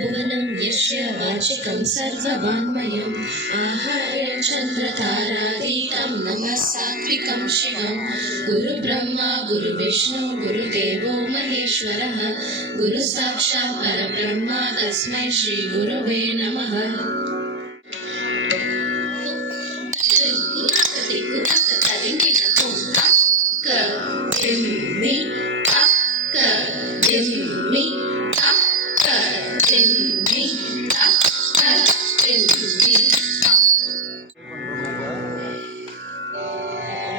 भुवनं यस्य वाचिकं सर्ववाङ्मयम् आहार्यं चन्द्रतारातीतं नमः सात्विकं शिवं गुरुब्रह्मा गुरुविष्णु गुरुदेवो महेश्वरः गुरुसाक्षात् परब्रह्म तस्मै श्रीगुरवे नमः।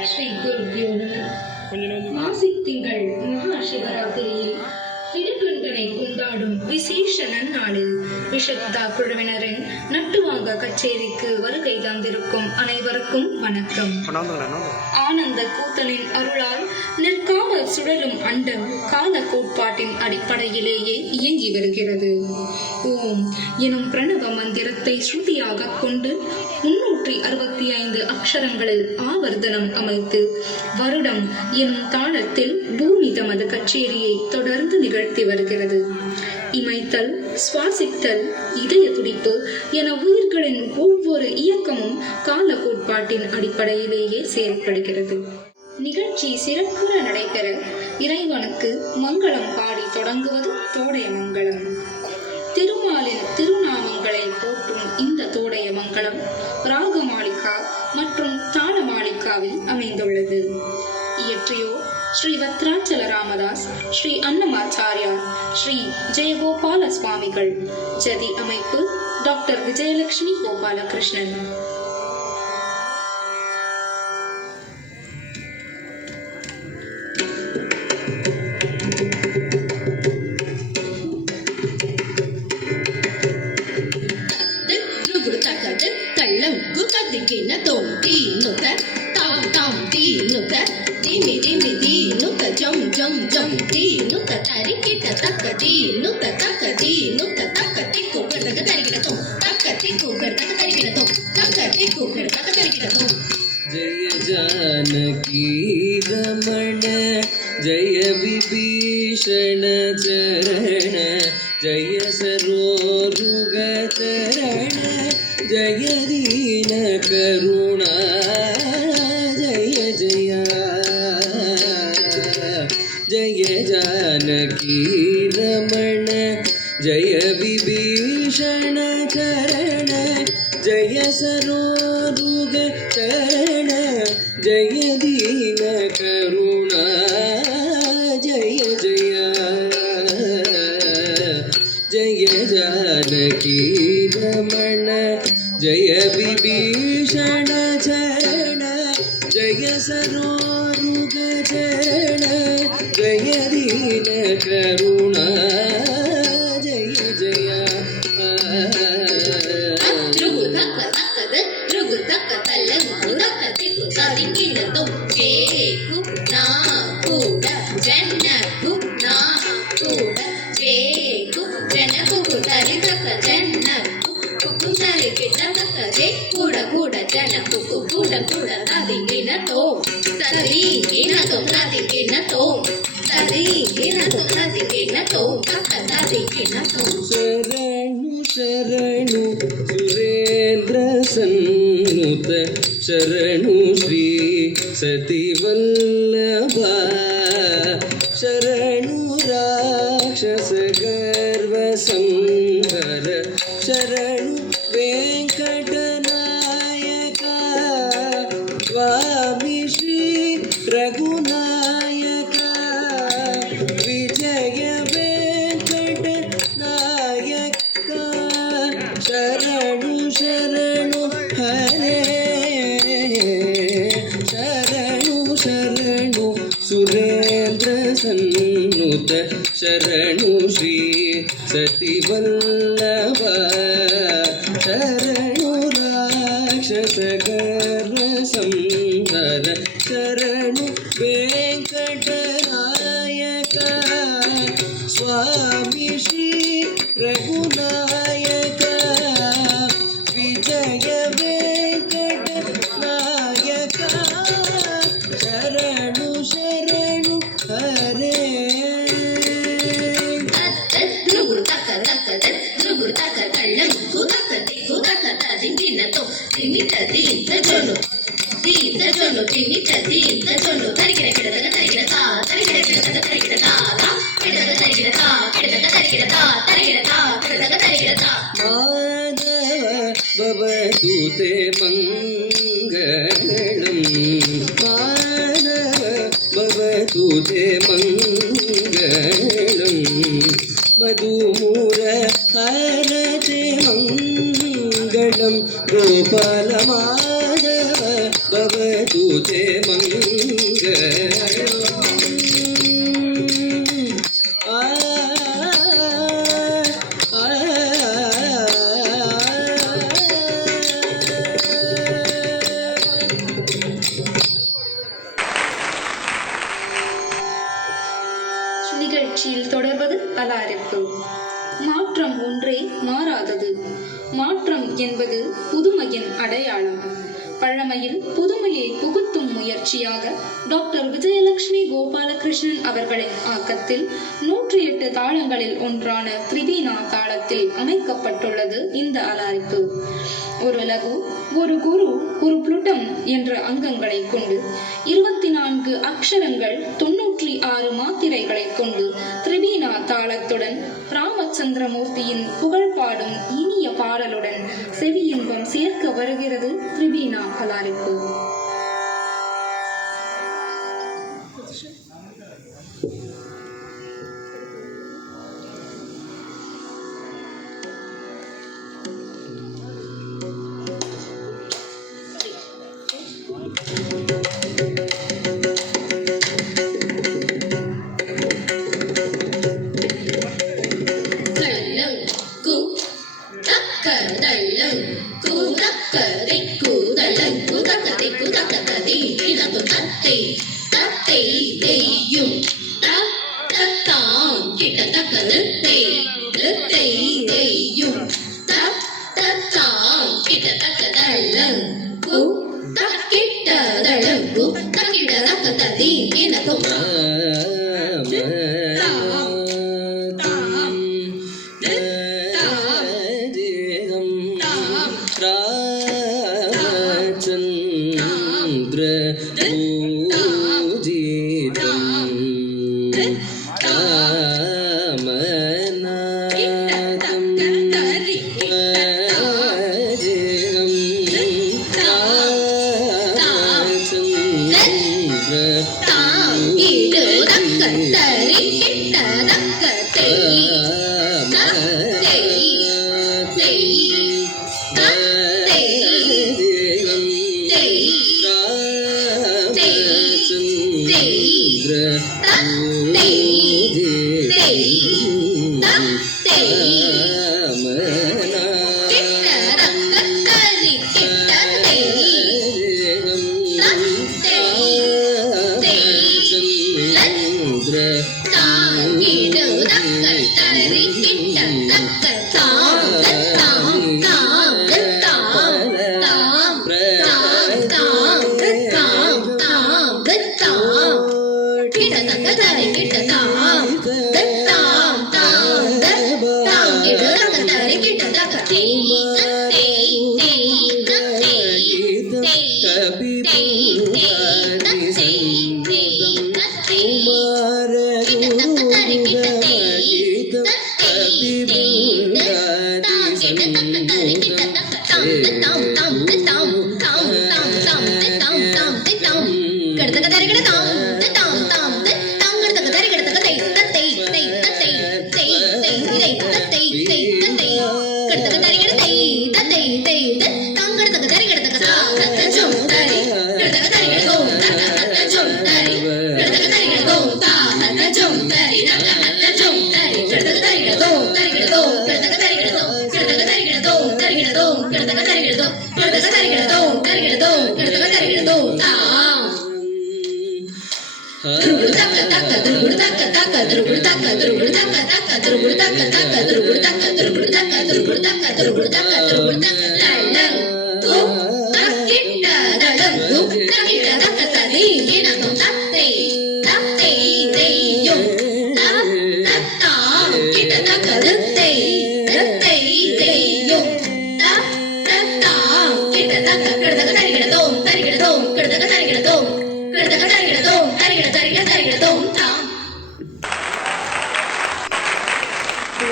ஸ்ரீ குருபியோ நமः. மாசித் திங்கள் மகா சிவராத்திரியில் திருக்கண்களை கொண்டாடும் விசேஷ நன்னாளில் விஷக்தா குழுவினரின் நட்டுவாங்க கச்சேரிக்கு வருகை தந்திருக்கும் அனைவருக்கும் வணக்கம். ஆனந்த கூத்தனின் அருளால் நிற்காமல் சுழலும் அண்டம் கால கோட்பாட்டின் அடிப்படையிலேயே இயங்கி வருகிறது. ஓம் எனும் பிரணவ மந்திரத்தை ஸ்ருதியாக கொண்டு 365 அக்ஷரங்களில் ஆவர்த்தனம் அமைத்து வருடம் எனும் தாளத்தில் பூமி தமது கச்சேரியை தொடர்ந்து நிகழ்த்தி வருகிறது. இமைத்தல், சுவாசித்தல், இதய துடிப்பு என உயிர்களின் ஒவ்வொரு இயக்கமும் கால கோட்பாட்டின் அடிப்படையிலேயே செயல்படுகிறது. நிகழ்ச்சி சிறப்புற நடைபெற இறைவனுக்கு மங்களம் பாடி தொடங்குவது தோடைய மங்களம். திருமாலின் திருநாமங்களை போற்றும் இந்த தோடைய மங்களம் ராகமாளிகா மற்றும் தாளமாளிகாவில் அமைந்துள்ளது. இயற்றியோர் ஸ்ரீ வத்ராச்சல ராமதாஸ், ஸ்ரீ அன்னமாச்சாரியார், ஸ்ரீ ஜெயகோபால சுவாமிகள். ஜதி அமைப்பு டாக்டர் விஜயலட்சுமி கோபாலகிருஷ்ணன். जय जानकी रमण जय विभीषण चरण जय सरोरुग चरण जय दीन करुणा जय जय जय जानकी रमण जय विभीषण चरण जय सरोरुग चरण जय दीन करुणा जय जय जय जानकी रमण जय विभीषण चरण जय सरोरुग चरण जय दीन करुणा जय जय शरणु शरणु सुरेंद्र सन्नुत शरणु श्री सतीवल्लभा शरणु राक्षस गर्व संहर शरणु वेंकटनायका स्वामी श्री रघुनायका विजय वेंकटनायका शरणु शरणु हरे शरणु शरणु सुरेंद्र सन्नुत शरणु श्री सतीवल्लभा शरणु राक्षस गर्व संहर शरणु वेंकटनायका स्वामी श्री रघुनायका विजय वेंकटनायका शरणु शरणु हरे தரிகிடதா கிடதக தரிகிடதா தரிகிடதா கிடதக தரிகிடதா மாதவ பவது தே மங்களம் மாதவ பவது தே மங்களம் மதுமூர ஹரதே மங்களம் கோபால மாதவ பவது தே மங்களம் நிகழ்ச்சியில் தொடர்வது அலாரிப்பு. மாற்றம் ஒன்றே மாறாதது. மாற்றம் என்பது புதுமையின் அடையாளம். பழமையில் புதுமையை புகுத்தும் முயற்சியாக டாக்டர் விஜயலட்சுமி கோபாலகிருஷ்ணன் அவர்களின் ஆக்கத்தில் 108 தாளங்களில் ஒன்றான திரிபீனா தாளத்தில் அமைக்கப்பட்டுள்ளது இந்த அலாரிப்பு. ஒரு லகு, ஒரு குரு, ஒரு புளுட்டம் என்ற அங்கங்களை கொண்டு 24 அக்ஷரங்கள் 96 மாத்திரைகளை கொண்டு திரிபீனா தாளத்துடன் ராமச்சந்திரமூர்த்தியின் புகழ்பாடும் இனிய பாடலுடன் செவி இன்பம் சேர்க்க வருகிறது திரிபீனா அலாரிப்பு.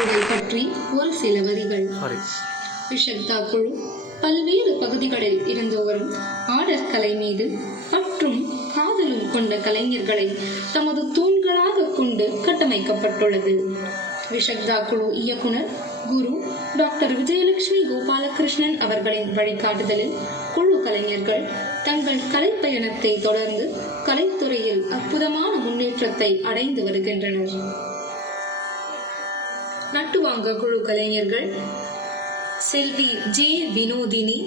குழுவை பற்றி ஒரு சில வரிகள். விஷக்தா குழு பல்வேறு பகுதிகளில் இருந்து வரும் ஆடற் கலை மீது பற்றும் காதலும் கொண்ட கலைஞர்களை தமது தூண்களாக கொண்டு கட்டமைக்கப்பட்டுள்ளது. விஷக்தா குழு இயக்குனர் குரு டாக்டர் விஜயலட்சுமி கோபாலகிருஷ்ணன் அவர்களின் வழிகாட்டுதலில் குழு கலைஞர்கள் தங்கள் கலைப்பயணத்தை தொடர்ந்து கலைத்துறையில் அற்புதமான முன்னேற்றத்தை அடைந்து வருகின்றனர். நட்டுவாங்க குழு கலைஞர்கள் செல்வி ஜே வினோதினி,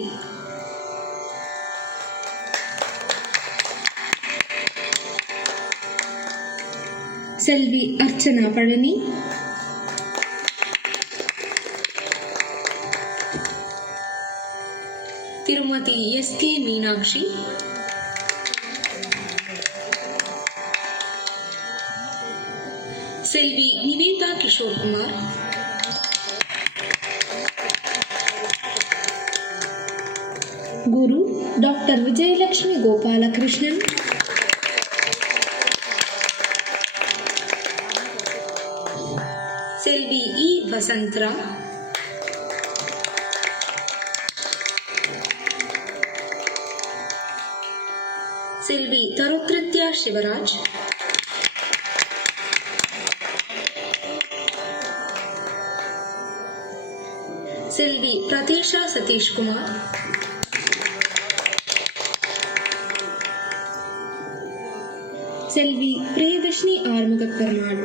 செல்வி அர்ச்சனா பழனி, திருமதி எஸ்.கே. மீனாட்சி, செல்வி நிவேதா கிஷோர்குமார், குரு டாக்டர் விஜயலட்சுமி கோபாலகிருஷ்ணன், செல்வி இ. வசந்தரா, செல்வி தருத்ரித்யா சிவராஜ், செல்வி பிரதீஷா சதீஷ்குமார், செல்வி பிரியதர்ஷினி ஆறுமுக பெருமாள்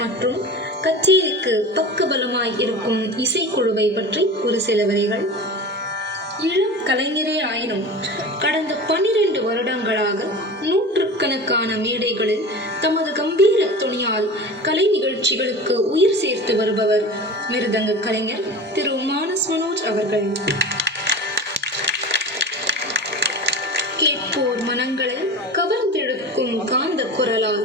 மற்றும் கச்சேரிக்கு பக்கபலமாய் இருக்கும் இசைக்குழுவை பற்றி ஒரு சில வரிகள். இளம் கலைஞரே ஆயினும் கடந்த 12 வருடங்களாக நூற்றுக்கணக்கான மேடைகளில் தமது கம்பீர துணியால் கலை நிகழ்ச்சிகளுக்கு உயிர் சேர்த்து வருபவர் மிருதங்க கலைஞர் திரு மானஸ் மனோஜ் அவர்கள். கேட்போர் மனங்களை கவர்ந்தெடுக்கும் காந்த குரலால்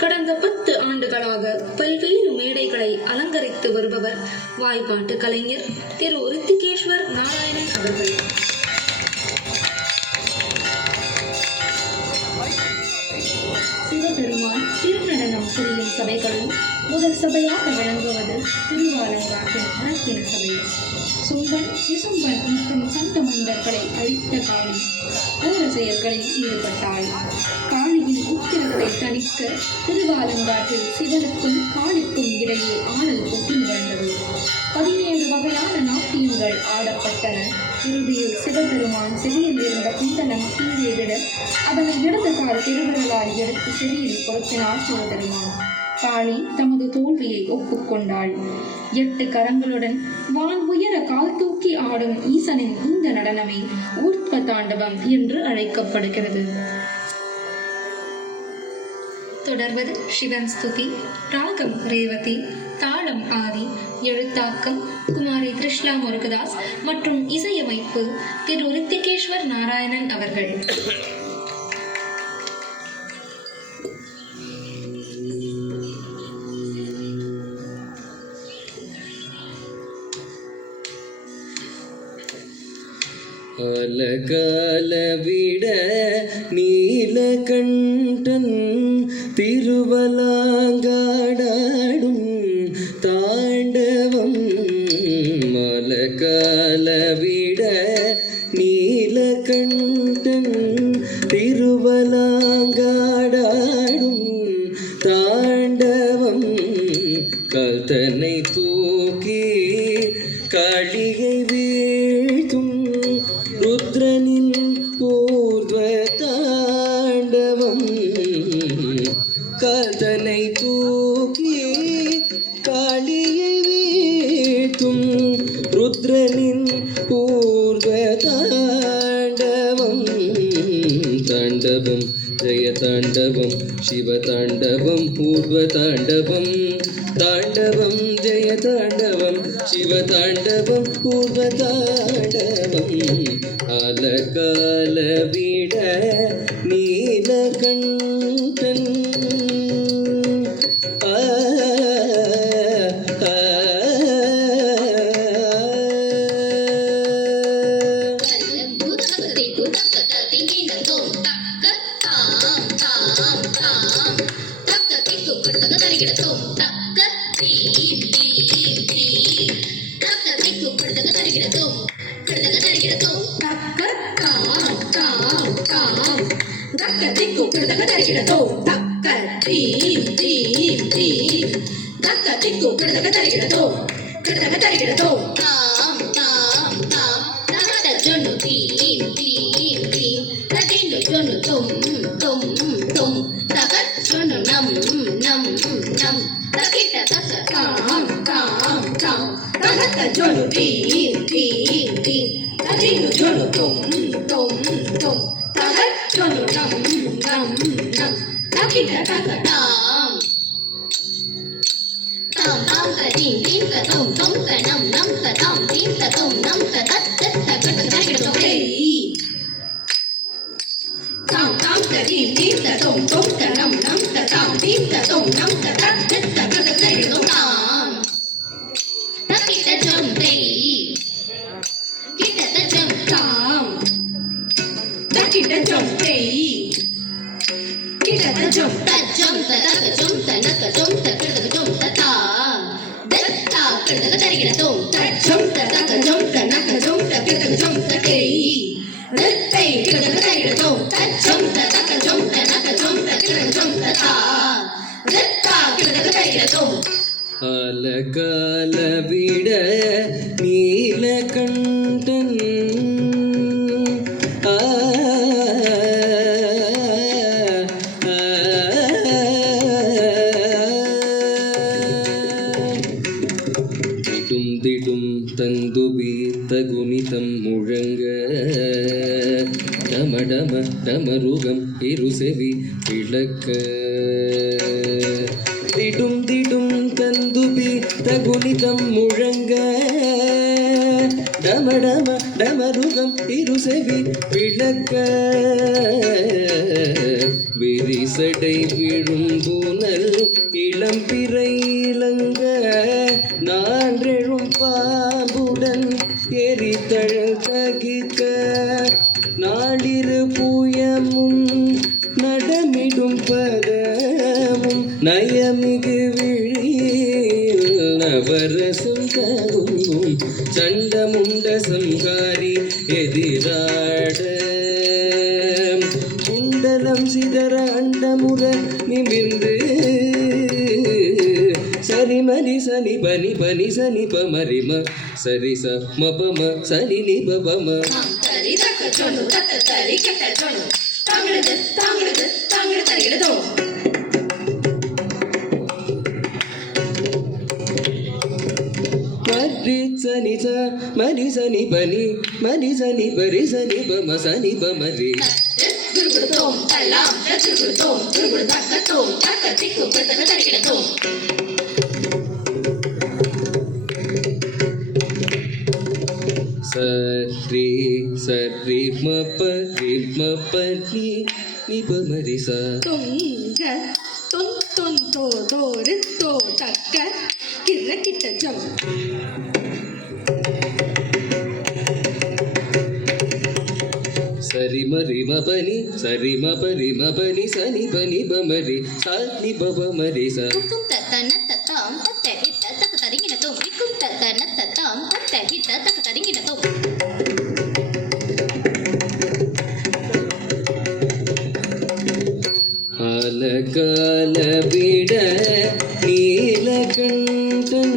கடந்த 10 ஆண்டுகளாக பல்வேறு மேடைகளை அலங்கரித்து வருபவர் வாய்ப்பாட்டு கலைஞர் திரு ரித்திகேஸ்வர் நாராயணன் அவர்கள். சிவபெருமான் திருநடனம் புரியும் சபைகளும் முதல் சபையாக விளங்குவது திருவாலங்காட்டின் அரசின சபை. சும்பன், விசும்பன் மற்றும் சண்டமந்தர்களை அழித்த காளி போர செயல்களில் ஈடுபட்டாள். காளியின் உக்கிரத்தை தணிக்க திருவாலங்காட்டில் சிவனுக்கும் காளிக்கும் இடையே ஆடல் போட்டி நிகழ்ந்தது. 17 வகையான நாட்டியங்கள் ஆடப்பட்டன. இறுதியில் சிவபெருமான் செவியில் இருந்த குண்டலம் கீழே விட அதனை இடது கால் திருவிரலால் எடுத்து செவியில் பொருத்தினார் சிவபெருமான். காளி தமது தோல்வியை ஒப்புக்கொண்டாள். 8 கரங்களுடன் வான் உயர கால் தூக்கி ஆடும் ஈசனின் இந்த நடனமே ஊர்த்வ தாண்டவம் என்று அழைக்கப்படுகிறது. தொடர்வது சிவன் ஸ்துதி. ராகம் ரேவதி, தாளம் ஆதி, எழுத்தாக்கம் குமாரி கிருஷ்ணா முருகதாஸ் மற்றும் இசையமைப்பு திரு ரித்திகேஸ்வர் நாராயணன் அவர்கள். அலகால விட நீலகண்டன் திருவலாங்காடும் தாண்டவம். அலகால விட நீலகண்டன் திருவலாங்காடும் தாண்டவம். கல்தனை தூக்கி காளியை வீழ்த்தும் ருத்ரனின் ஊர்த்வ தாண்டவம். கதனை தூக்கி காளியை வீழ்த்தும் ருத்ரனின் ஊர்த்வ தாண்டவம். தாண்டவம் ஜெய தாண்டவம் சிவ தாண்டவம் பூர்வ தாண்டவம். தாண்டவம் ஜெய தாண்டவம் சிவ தாண்டவம் பூர்வ தாண்டவம். அலகால விட நீலகண்டன் பூதகத்தை பூதகத்தை திங்கினதோ தக்க தாம் தாம் தாம் தாம் தக்க திக்கு கிடதக தரிகிடத்தோம் தக்க தீம் தீம் தீம் தக்க திக்கு கிடதக தரிகிடத்தோம் தக்க தாம் தாம் தாம் தக்க திக்கு கிடதக தரிகிடத்தோ தக்க தீம் தீம் தீம் தக்க திக்கு கிடதக தரிகிடத்தோ தாம் தாம் தாம் தகத ஜொன்னு தீம் தீம் தீம் ததின்னு ஜொன்னு தும் தும் தும் தகத் ஜொன்னு நம் நம் நம் தகிட்ட தக்க தாம் தாம் தாம் தகத்த ஜொன்னு தீம் தீம் தீம் ததின்னு ஜொன்னு தும் தும் தும் தகத் ஜொன்னு நம் நம் நம் தகிட்ட தக்க தாம் தாம் தாம் க தீம் தீம் க தும் தும் க நம் நம் க தாம் தீம் க தும் நம் க தத் தத் க கட தரிகிடத்தோம் தாம் தாம் க தீம் தீம் க தும் தும் க நம் நம் க தாம் தீம் க தும் நம் க தத் தத் க கட தரிகிடத்தோம் தாம் தகிட்ட ஜொன் தேய் கிட்ட ஜம் தாம் தகிட்ட ஜொம் தேய் கிட்ட ஜொம் தஜம் ததக ஜம் தனக ஜம் தகிடக ஜம் ததா தத்தா கிடதக தரிகிடத்தோம் தஜம் ததக ஜொம் தனக ஜொம் தகிடக ஜொம் தகேய் தத்தை கிடதக தரிகிடத்தோம் தஜம் ததக ஜம் தனக ஜம் தகிடக ஜம் ததா தத்தா கிடதக தரிகிடத்தோம் அலகால விட நீலகண்டன் திடும் திடும் தந்துபி தகுனிதம் முழங்க டமடம டமருகம் இருசெவி விளக்க திடும் திடும் தந்துபி தகுனிதம் முழங்க டமடம டமருகம் இருசெவி விளக்க விரிசடை விழும்புனல் இளம்பிறை இளங்க நான்றெழும் பாம்புடன் எரித்தழல் தகிக்க நாளிரு புயமும் நடமிடும் பதமும் நயமிகு விழியில் நவரசம் தரும் சண்டமுண்ட சம்ஹாரி எதிராட குண்டலம் சிதற அண்டமுற நிமிர்ந்து சரிமரி சனி பனி பனி சனி பமரிம சரி ச மபம சனி நி பபம தரி தக்க ஜொன்னு தத்த தரி கட்ட ஜொன்னு தாங்கிடுது தாங்கிடுது தாங்கிடு தரிகிடதோ மரி சனி பனி மரி சனி பரி சனி பம சனி பமரி குடுகுடுதோம் தல்லாம் குடுகுடுதோம் குடுகுடு தக்கத்தோம் தக்க திக்கு கிடதக தரிகிடத்தோம் சரி சரி மப்ப நீ பமரி ச தொங்க தொன் தொன் தோ தோரு தோ தக்க கிர கிட்ட ஜம் சரி மரி மபனி சரி மபரி மபனி சனி பனி பமரி சனி பபமரி ச குக்கும் தத்தன தத்தாம் தத்தகிட்ட தக்க தரிகிடத்தோம் இக்கும் தத்தன தத்தாம் தத்தகிட்ட தக்க தரிகிடத்தோம் அலகால விட நீலகண்டன்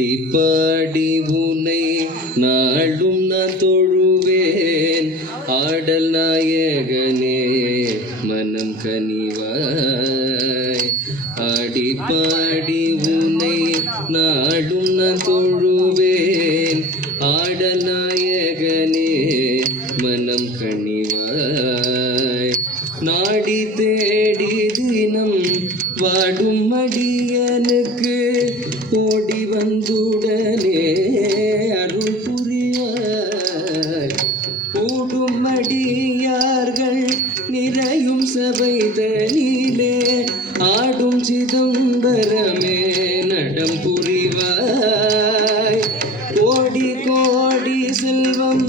அடிப்பாடி உனை நாளும் நான் தொழுவேன் ஆடல் நாயகனே மனம் கனிவாய் ஆடிப்பாடி உனை நாளும் நான் தொழுவேன் ஆடல் நாயகனே மனம் கனிவாய் நாடி தேடி தினம் வாடும் அடியனுக்கு ஓடி வந்துடனே அருள் புரிவாய் கூடும் அடியார்கள் நிறையும் சபைதனிலே ஆடும் சிதம்பரமே புரிவாய். கோடி கோடி செல்வம்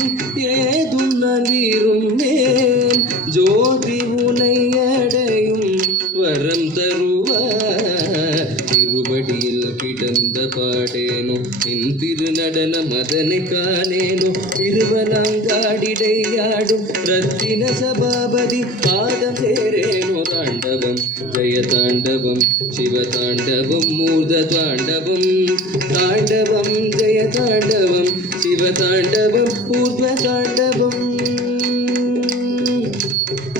ஏதும் நலிருமேன், ஜோதி உனை அடையும் வரம் தருவாய். திருவடியில் கிடந்த பாடேனோ என் திருநடன மதனை காணேனோ, திருவலங்காடிடையாடும் ரத்தின சபாபதி பாதம் சேரேனோ. தாண்டவம் ஜெய தாண்டவம் சிவ தாண்டவம் மூர்த தாண்டவம், தாண்டவம் ஜெய தாண்டவம் சிவ தாண்டவம் ஊர்த தாண்டவம்,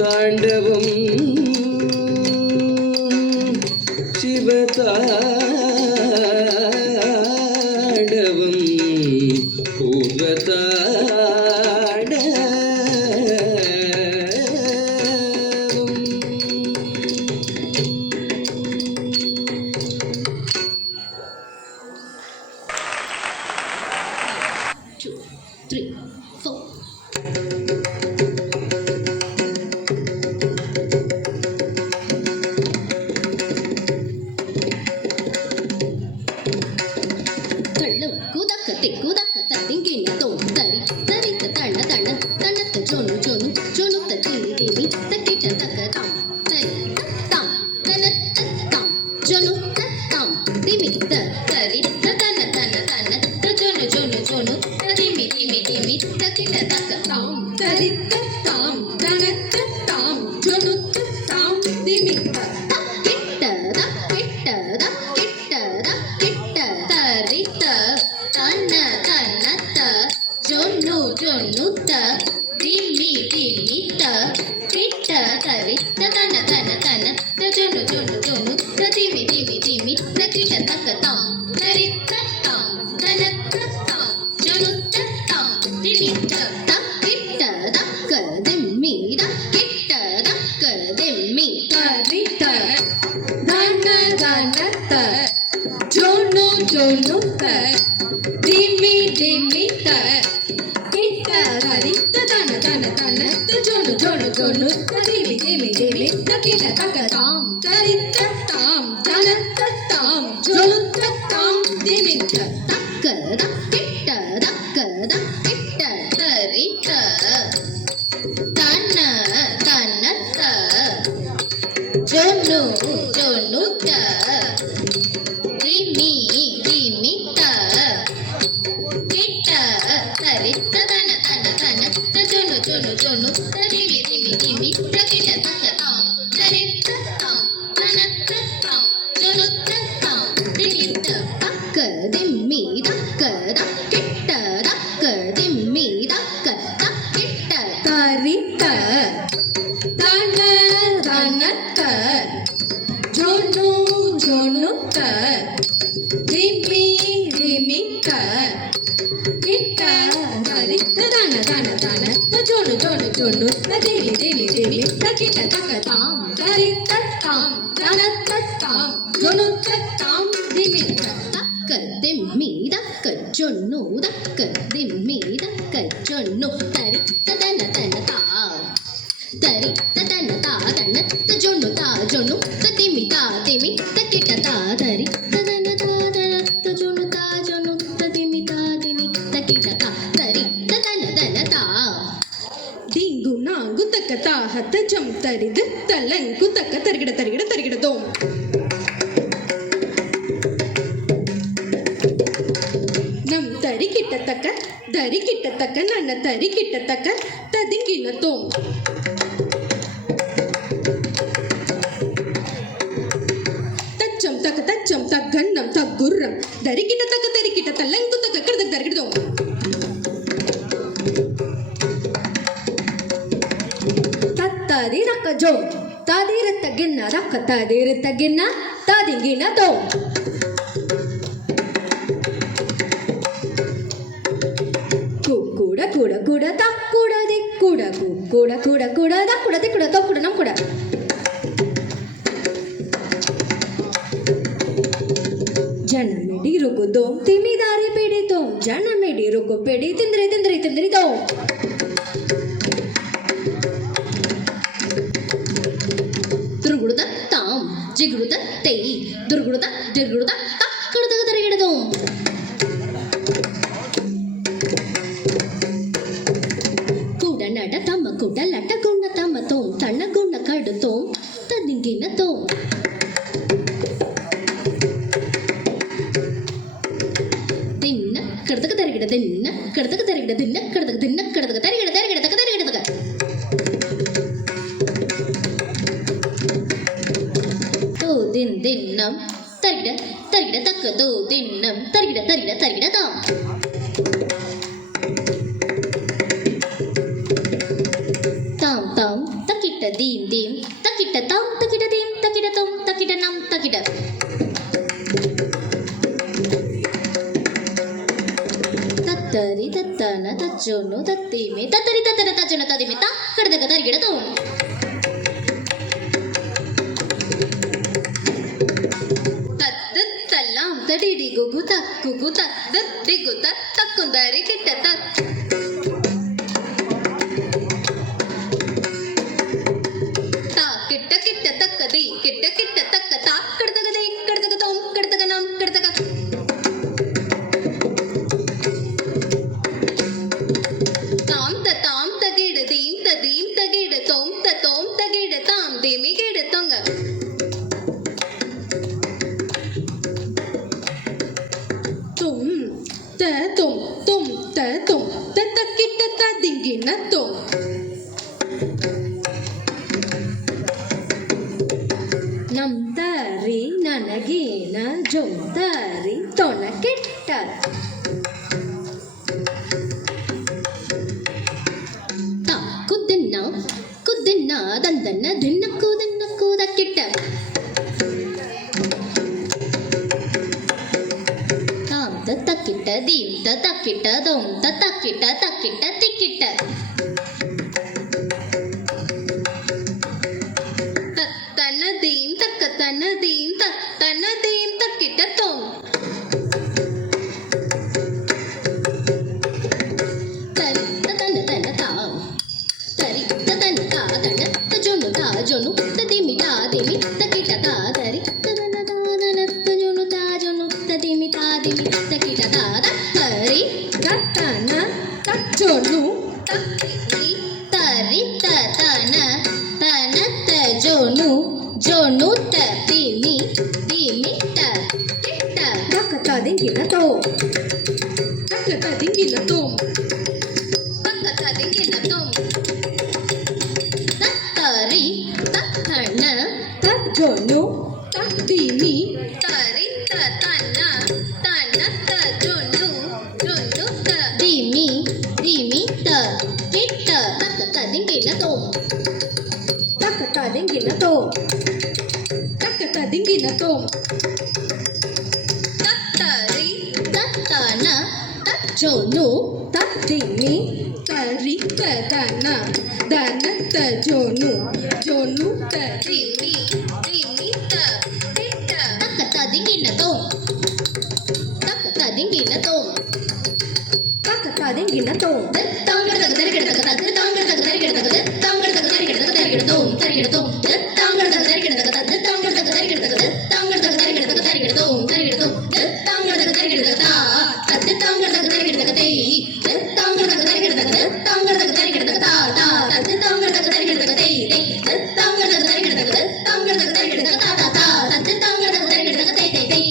தாண்டவம் சிவ தாண்டவம் ஊர்த தாண்டவம். 2, 3, 4. ತಳ್ಳು ಕುದಕತೆ ಕುದಕತ ತಿಂಗಿನ ತೋ ತರಿ ತರಿತ ತಣ್ಣ ತಣ್ಣ ತಣ್ಣತ್ತ ಜೋನು ಜೋನು ಜೋನುತ್ತ ತಿಳಿ ತಿಳಿ ತಕ್ಕಿಟ ತಕ ತಾಂ ತರಿ ತಾಂ ತನತ್ತ ತಾಂ ಜೋನುತ್ತ ತಾಂ ತಿಮಿತ್ತ ತರಿ ತನ ತನ ತನ ಜೋನು ಜೋನು ಜೋನು ತಿಮಿ ತಿಮಿ ತಿಮಿ ತಕ್ಕಿಟ ತಕ ತಾಂ ತರಿ ತಾಂ ತನತ್ತ ತಾಂ ಜೋನುತ್ತ ತಾಂ ತಿಮಿತ್ತ ತಕ್ಕಿಟ್ಟದ ಕಿಟ್ಟದ ಕಿಟ್ಟದ ಕಿಟ್ಟ ತರಿತ ತನ್ನ ತನ್ನತ್ತ ಜೊನ್ನು ಜೊನ್ನುತ್ತ ದಿಮ್ಮಿ ದಿಮ್ಮಿತ್ತ ಕಿಟ್ಟ ತರಿತ ತನ್ನ ತನ ತನ ಜೊನ್ನು ಜೊನ್ನು ಜೊನ್ನು ದಿಮಿ ದಿಮಿ ದಿಮಿ ತಕಿಟ ತಕ ತಾಂ ತರಿತ ತಾಂ ತನತ್ತ ತಾಂ ಜೊನುತ್ತ ತಾಂ ದಿಮಿತ್ತ ತಕ್ಕಿಟ್ಟ ದಕ್ಕ ದಿಮ್ಮಿ ದಕ್ಕಿಟ್ಟ ದಕ್ಕ ದಿಮ್ಮಿ ತರಿತ ದನ ದನತ್ತ ಜೊನ್ನು ಜೊನ್ನುತ್ತ ದಿಮ್ಮಿ ದಿಮ್ಮಿತ್ತ ಕಿಟ್ಟ ತರಿತ ತನ ತನ ತನ ಜೊನು ಜೊನು ಜೊನು ದಿಮಿ ದಿಮಿ ದಿಮಿ ತಕಿಟ ತಕ ತಾಂ ತರಿತ ತಾಂ ತನತ್ತ ತಾಂ ಜೊನುತ್ತ ತಾಂ ದಿಮಿತ್ತ ತಕ್ಕ ದಕ್ಕಿಟ್ಟ ದಕ್ಕ ದಕ್ಕಿಟ್ಟ ತರಿತ ತನ್ನ ತನ್ನತ್ತ ಜೊನ್ನು ಜೊನ್ನುತ್ತ ದಿಮ್ಮಿ ದಿಮ್ಮಿತ್ತ ಕಿಟ್ಟ ತರಿತ ತನ ತನ ತನ ಜೊನು ಜೊನು ಜೊನು ದಿಮಿ ದಿಮಿ ದಿಮಿ ತಕಿಟ ತಕ ತಾಂ ತರಿತ ತಾಂ ತನತ್ತ ತಾಂ ಜೊನುತ್ತ ತಾಂ ದಿಮಿತ್ತ ತಕ್ಕ ದಿಮ್ಮಿ ದಕ್ಕ ದಕ್ಕಿಟ್ಟ ದಕ್ಕ ದಿಮ್ಮಿ ದಕ್ಕ ದಕ್ಕಿಟ್ಟ ತರಿತ ತನ ತನತ್ತ ಜೊನು ಜೊನುತ್ತ ದಿಮ್ಮಿ ದಿಮಿತ್ತ ಕಿಟ್ಟ ತರಿತ ತನ ತನ ತನ ಜೊನು ಜೊನು ಜೊನು ದಿಮಿ ದಿಮಿ ದಿಮಿ ತಕಿಟ ತಕ ತಾಂ ತರಿತ ತಾಂ ತನತ್ತ ತಾಂ ಜೊನುತ್ತ ತಾಂ ದಿಮಿತ್ತ ತಕ್ಕ ದಿಮ್ಮಿ ದಕ್ಕ ಜೊನ್ನು ದಕ್ಕ ದಿಮ್ಮಿ ದಕ್ಕ ಜೊನ್ನು ತರಿತ ತನ ತನ ತಾ ತರಿ ತನ ತಾ ತನ ಜೊನ್ನು ತಾ ಜೊನ್ನು ತಿಮಿ ತಾ ತಿಮಿ ತಕಿಟ ತಾ ತರಿ ತನ ತಾ ತನ ಜೊನ್ನು ತಾ ಜೊನ್ನು ತಿಮಿ ತಾ ತಿಮಿ ತಕಿಟ ತಾ ತರಿ ತನ ತನ ತಾ ದಿಂಗು ನಾಂಗು ತಕ್ಕ ತಾಹತ್ತ ಜಂ ತರಿದು ತಲಂಕು ತಕ್ಕ ತರಿಗಿಡ ತರಿಗಿಡ ತರಿಗಿಡ ದೋಂ ನಮ್ ತರಿಗಿಟ್ಟ ತಕ್ಕ ದರಿಗಿಟ್ಟ ತಕ್ಕ ನನ್ನ ತರಿಗಿಟ್ಟ ತಕ್ಕ ತದಿಂಗಿನ ತೋಂ ತಚ್ಚಂ ತಕ್ಕ ತಚ್ಚಂ ತಕ್ಕ ಗನ್ನಂ ತಕ್ಕ ಗುರ್ರಂ ದರಿಗಿಟ್ಟ ತಕ್ಕ ತರಿಗಿಟ್ಟ ತಲಂಕು ತಕ್ಕ ಕಡದ ತರಿಗಿಡ ದೋಂ ತದಿ ರಕ್ಕ ಜೋ ತಾದಿರತ್ತ ಗಿನ್ನ ರಕ್ಕ ತಾದಿರತ್ತ ಗಿನ್ನ ತಾದಿಂಗಿನ ತೋ ಕೂಡ ಕೂಡ ಕೂಡ ತಕ್ಕೂಡ ದಿಕ್ಕೂಡ ಕೂಡ ಕೂಡ ಕೂಡ ದಕ್ಕೂಡ ದಿಕ್ಕೂಡ ತಕ್ಕೂಡ ನಮ್ ಕೂಡ ಜನ ಮಿಡಿ ರುಕು ದೋಂ ತಿಮಿ ದಾರಿ ಪಿಡಿ ತೋಂ ಜನ ಮಿಡಿ ರುಕು ಪಿಡಿ ತಿಂದ್ರಿ ತಿಂದ್ರಿ ತಿಂದ್ರಿ ತೋಂ ದುರ್ಗುಡುದ ತಾಂ ಜಿಗುಡುದ ತೈ ದುರ್ಗುಡುದ ಜಿಗುಡುದ ತಕ್ಕುಡುದ தின்ன கிடத்துக்கு தரிகிட தின்ன கிடத்துக்கு தின்ன கிடத்துக்கு தரிகிட தரிகிட தக்க தரிகிட தக்க தோ தின் தின்னம் தரிகிட தரிகிட தக்க தோ தின்னம் தரிகிட தரிகிட தரிகிட தாம் தாம் தாம் தக்கிட்ட தீம் தீம் தக்கிட்ட தாம் தக்கிட்ட தீம் தக்கிட்ட தோம் தக்கிட்ட நம் தக்கிட்ட தத்தரி தத்தன தச்சொன்னு தத்திமே தத்தரி தத்தன தச்சொன்னு தத்திமே தா கிடதக தரிகிட தோம் தத்து தல்லாம் தடிடி குகு தக்குகு தத்து டிகு தக்குந்தரி கிட்ட தத் தா கிட்ட கிட்ட தக்கதி கிட்ட கிட்ட தக்க தா கிடதகதை கிடதக தோம் கிடதக நம் கிடதக தாம் தகிட தீம் தகிட தோம் தகிட தாம் தேமி கிட தொங்க தும் த தும் தும் த தும் த தக்கிட்ட ததிங்கின தும் ನಮ್ ದಾರಿ ನನಗೇನ ಜೊಂದಾರಿ ತೊನ ಕೆಟ್ಟ ತಾ ಕುದ್ದಿನ್ನ ದಂದನ್ನ ದಿನ್ನ ಕೂದ ಕೆಟ್ಟ ತಾಮ್ ತಕ್ಕಿಟ್ಟ ದೀಮ್ ತಕ್ಕಿಟ್ಟ ದೋಮ್ ತಕ್ಕಿಟ್ಟ ತಿಕ್ಕಿಟ್ಟ ತನ್ನ ದೀಮ್ ತಕ್ಕಿಟ್ಟ ತೋಮ್ ತರಿ ತನ್ನ ತಾಮ್ ತರಿ ತನ್ನ ತಾದನ ತಜೊನು ತಾಜೊನು ತದಿಮಿ ತಕಿಟ ತಾದರಿ ತದನ ತಾದನ ತಜೊನು ತಾಜೊನು ತದಿಮಿ ತಕಿಟ ತಾದ ತರಿ ತನ ತಚ್ಚೊನು ತಕ್ಕಿರಿ ತರಿ ತನ ತನ ತಜೊನು ಜೊನು ತದಿಮಿ ತಕಿಟ ತಕ್ಕ ತದಿಂಗಿನ ತೋ ತಕ್ಕ ತದಿಂಗಿನ ತೋಮ್ ತತ್ತರಿ ತತ್ತಣ್ಣ ತಜ್ಜೊನು ತತ್ತಿನಿ ತರಿ ತನ್ನ ತನ್ನ ತಜೊನು ಜೊನು ದಿಮಿ ತ ಕಿಟ್ಟ ತಕ್ಕ ತದಿಂಗಿನ ತೋಮ್ ತಕ್ಕ ತದಿಂಗಿನ ತೋಮ್ ತಕ್ಕ ತದಿಂಗಿನ ತೋಮ್ ತತ್ತರಿ ತತ್ತನ ತಜ್ಜೊನು ತತ್ತಿನಿ ತರಿ ತದನ ದನ ತಜೊನು ಜೊನು ತರಿ ದಿಮಿ ತ ಕಿಟ್ಟ ತಕ್ಕ ತದಿಂಗಿನ ತೋಮ್ ತಕ್ಕ ತದಿಂಗಿನ ತೋಮ್ ತಕ್ಕ ತದಿಂಗಿನ ತೋಮ್ ತಾಂಗಡದ ತರಿಗಿಡದ ತಕ್ಕ ತಾಂಗಡದ ತರಿಗಿಡದ ತಾಂಗಡದ ತರಿಗಿಡದ ತರಿಗಿಡ ತೋಮ್ ತರಿಗಿಡ ತೋಮ್ ತಾಂಗಡದ ತರಿಗಿಡದ ತಾಂಗಡದ ತರಿಗಿಡದ ತಾಂಗಡದ ತರಿಗಿಡದ ತರಿಗಿಡ ತೋಮ್ ತರಿಗಿಡ ತೋಮ್ ತಾಂಗಡದ ತರಿಗಿಡದ ತಾ ತತ್ತ ತಾಂಗಡದ ತರಿಗಿಡದ ತೈ ತಾಂಗಡದ ತರಿಗಿಡದ ತಾಂಗಡದ ತರಿಗಿಡದ ತಾ ತಾ ತತ್ತ ತಾಂಗಡದ ತರಿಗಿಡದ ತೈ ತೈ ತಾಂಗಡದ ತರಿಗಿಡದ ತಾಂಗಡದ ತರಿಗಿಡದ ತಾ ತಾ ತಾ ತತ್ತ ತಾಂಗಡದ ತರಿಗಿಡದ ತೈ ತೈ ತೈ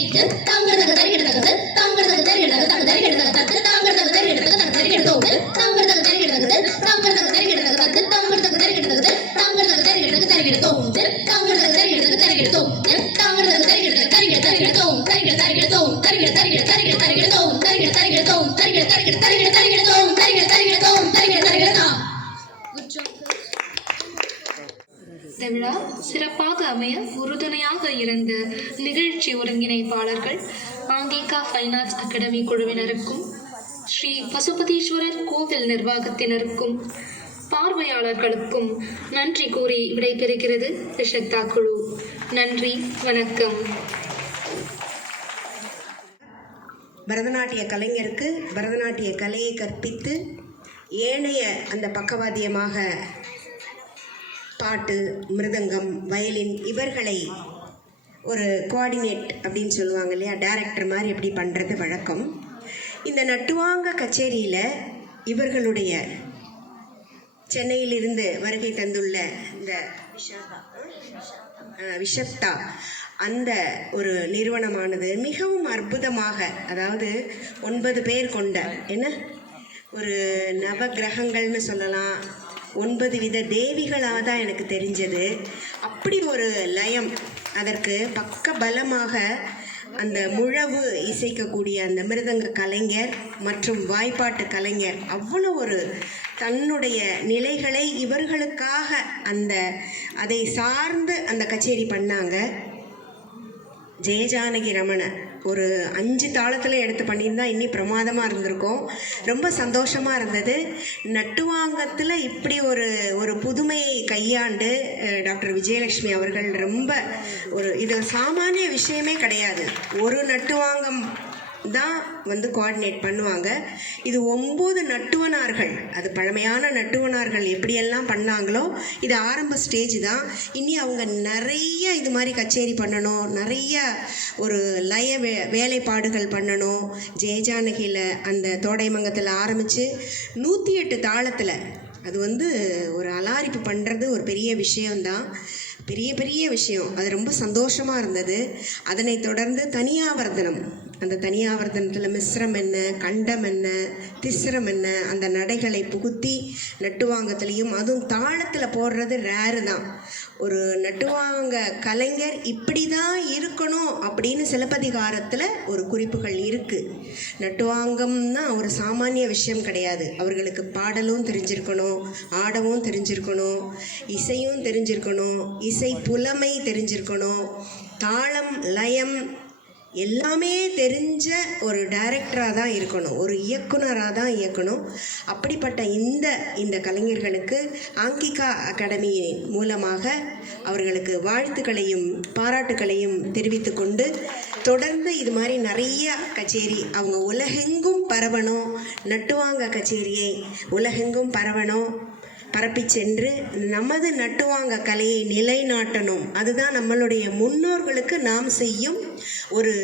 ತಾಂಗಡದ ತರಿಗಿಡದ ತಾಂಗಡದ ತರಿಗಿಡದ ತಾ ತರಿಗಿಡದ ತತ್ತ ತಾಂಗಡದ ತರಿಗಿಡದ ತಾ ತರಿಗಿಡ ತೋಮ್ ತಾಂಗಡದ ತರಿಗಿಡದ ತಾಂಗಡದ ತರಿಗಿಡದ ತತ್ತ ತಾಂಗಡದ ತರಿಗಿಡದ ತಾಂಗಡದ ತರಿಗಿಡದ ತರಿಗಿಡ ತೋಮ್ ತಾಂಗಡದ ತರಿಗಿಡದ ತರಿಗಿಡ ತೋಮ್ ತಾಂಗಡದ ತರಿಗಿಡದ ತರಿಗಿಡ ತರಿಗಿಡ ತೋಮ್ ತರಿಗಿಡ ತರಿಗಿಡ ತೋಮ್ ತರಿಗಿಡ ತರಿಗಿಡ ತರಿಗಿಡ ತರಿಗಿಡ ತೋಮ್ ತರಿಗಿಡ ತರಿಗಿಡ ತೋಮ್ ತರಿಗಿಡ ತರಿಗಿಡ ತರಿಗಿಡ ತರಿಗಿಡ ತೋಮ್ ತರಿಗಿಡ ತರಿಗಿಡ ತೋಮ್ ತರಿಗಿಡ ತರಿಗಿಡ ತಾಮ್ இந்த விழா சிறப்பாக அமைய உறுதுணையாக இருந்த நிகழ்ச்சி ஒருங்கிணைப்பாளர்கள் ஆங்கிகா ஃபைன் ஆர்ட்ஸ் அகாடமி குழுவினருக்கும் ஸ்ரீ பசுபதீஸ்வரர் கோவில் நிர்வாகத்தினருக்கும் பார்வையாளர்களுக்கும் நன்றி கூறி விடைபெறுகிறது விஷக்தா குழு. நன்றி, வணக்கம். பரதநாட்டிய கலைஞருக்கு பரதநாட்டிய கலையை கற்பித்து ஏனைய அந்த பக்கவாத்தியமாக பாட்டு, மிருதங்கம், வயலின் இவர்களை ஒரு கோஆர்டினேட் அப்படின்னு சொல்லுவாங்க இல்லையா, டைரக்டர் மாதிரி எப்படி பண்ணுறது வழக்கம். இந்த நட்டுவாங்க கச்சேரியில் இவர்களுடைய சென்னையிலிருந்து வருகை தந்துள்ள இந்த விஷக்தா அந்த ஒரு நிறுவனமானது மிகவும் அற்புதமாக, அதாவது 9 பேர் கொண்ட என்ன ஒரு நவ கிரகங்கள்னு சொல்லலாம், 9 வித தேவிகளாக தான் எனக்கு தெரிஞ்சது. அப்படி ஒரு லயம், அதற்கு பக்க பலமாக அந்த முழவு இசைக்கக்கூடிய அந்த மிருதங்க கலைஞர் மற்றும் வாய்ப்பாட்டு கலைஞர் அவ்வளோ ஒரு தன்னுடைய நிலைகளை இவர்களுக்காக அதை சார்ந்து அந்த கச்சேரி பண்ணாங்க. ஜெயஜானகி ரமண ஒரு 5 தாளத்தில் எடுத்து பண்ணியிருந்தா இன்னும் பிரமாதமாக இருந்திருக்கும். ரொம்ப சந்தோஷமாக இருந்தது. நட்டுவாங்கத்தில் இப்படி ஒரு புதுமையை கையாண்டு டாக்டர் விஜயலட்சுமி அவர்கள் ரொம்ப இது சாமானிய விஷயமே கிடையாது. ஒரு நட்டுவாங்கம் தான் கோஆர்டினேட் பண்ணுவாங்க. இது 9 நட்டுவனார்கள், அது பழமையான நட்டுவனார்கள் எப்படியெல்லாம் பண்ணாங்களோ இது ஆரம்ப ஸ்டேஜ் தான். இனி அவங்க நிறைய இது மாதிரி கச்சேரி பண்ணணும், நிறைய ஒரு லய வேலைப்பாடுகள் பண்ணணும். ஜெயஜானகியில் அந்த தோடைமங்கத்தில் ஆரம்பித்து 108 தாளத்தில் அது ஒரு அலாரிப்பு பண்ணுறது ஒரு பெரிய விஷயம்தான், பெரிய விஷயம். அது ரொம்ப சந்தோஷமாக இருந்தது. அதனைத் தொடர்ந்து தனியாவர்த்தனம், அந்த தனியாவர்த்தனத்தில் மிஸ்ரம் என்ன, கண்டம் என்ன, திஸ்ரம் என்ன, அந்த நடைகளை புகுத்தி நட்டுவாங்கத்துலேயும் அதுவும் தாளத்தில் போடுறது ரேரு தான். ஒரு நட்டுவாங்க கலைஞர் இப்படி தான் இருக்கணும் அப்படின்னு சிலப்பதிகாரத்தில் ஒரு குறிப்புகள் இருக்குது. நட்டுவாங்கம்னா ஒரு சாமானிய விஷயம் கிடையாது. அவர்களுக்கு பாடலும் தெரிஞ்சிருக்கணும், ஆடவும் தெரிஞ்சிருக்கணும், இசையும் தெரிஞ்சிருக்கணும், இசை புலமை தெரிஞ்சிருக்கணும், தாளம் லயம் எல்லாமே தெரிஞ்ச ஒரு டைரக்டராக தான் இருக்கணும், ஒரு இயக்குனராக தான் இயக்கணும். அப்படிப்பட்ட இந்த கலைஞர்களுக்கு ஆங்கிகா அகாடமியின் மூலமாக அவர்களுக்கு வாழ்த்துக்களையும் பாராட்டுக்களையும் தெரிவித்து கொண்டு, தொடர்ந்து இது மாதிரி நிறைய கச்சேரி அவங்க உலகெங்கும் பரவணும், நட்டுவாங்க கச்சேரியை உலகெங்கும் பரவணும், பரப்பி சென்று நமது நட்டுவாங்க கலையை நிலைநாட்டணும். அதுதான் நம்மளுடைய முன்னோர்களுக்கு நாம் செய்யும் ஒரு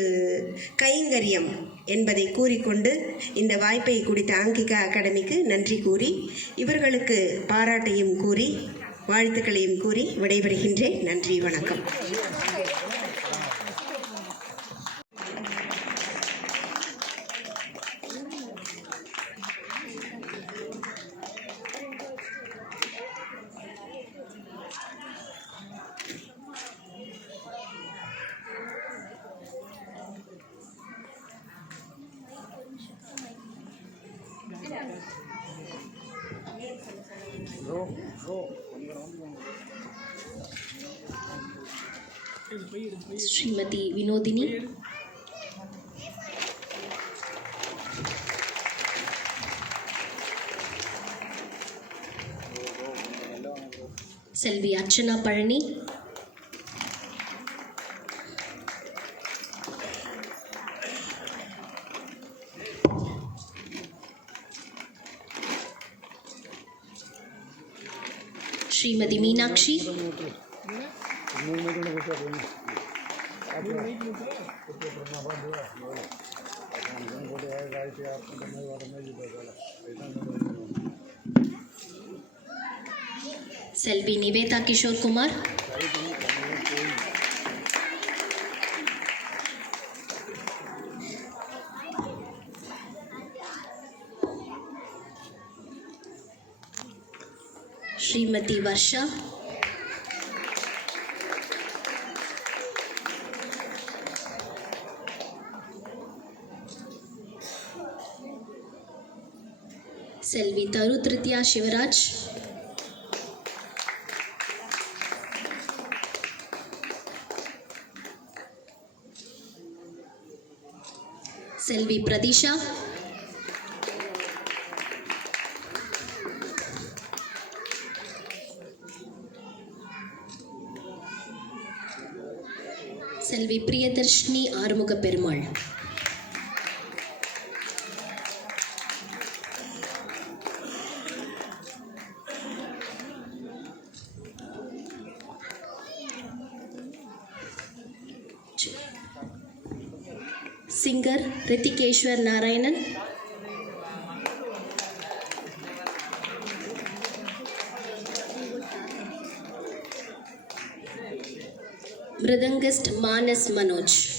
கைங்கரியம் என்பதை கூறிக்கொண்டு இந்த வாய்ப்பை கொடுத்த ஆங்கிகா அகாடமிக்கு நன்றி கூறி, இவர்களுக்கு பாராட்டையும் கூறி வாழ்த்துக்களையும் கூறி விடைபெறுகின்றேன். நன்றி, வணக்கம். श्रीमती विनोदिनी, सेल्वी अर्चना पழனி, Shrimati Meenakshi, Selvi Niveta Kishore Kumar, Shrimati Varsha, Selvi Taru Tritiya Shivraj, Selvi Pradisha, Selvi Priyadarshini Arumuga Perumal, singer Rithikeshwar Narayanan, Mridangist Manas Manoj.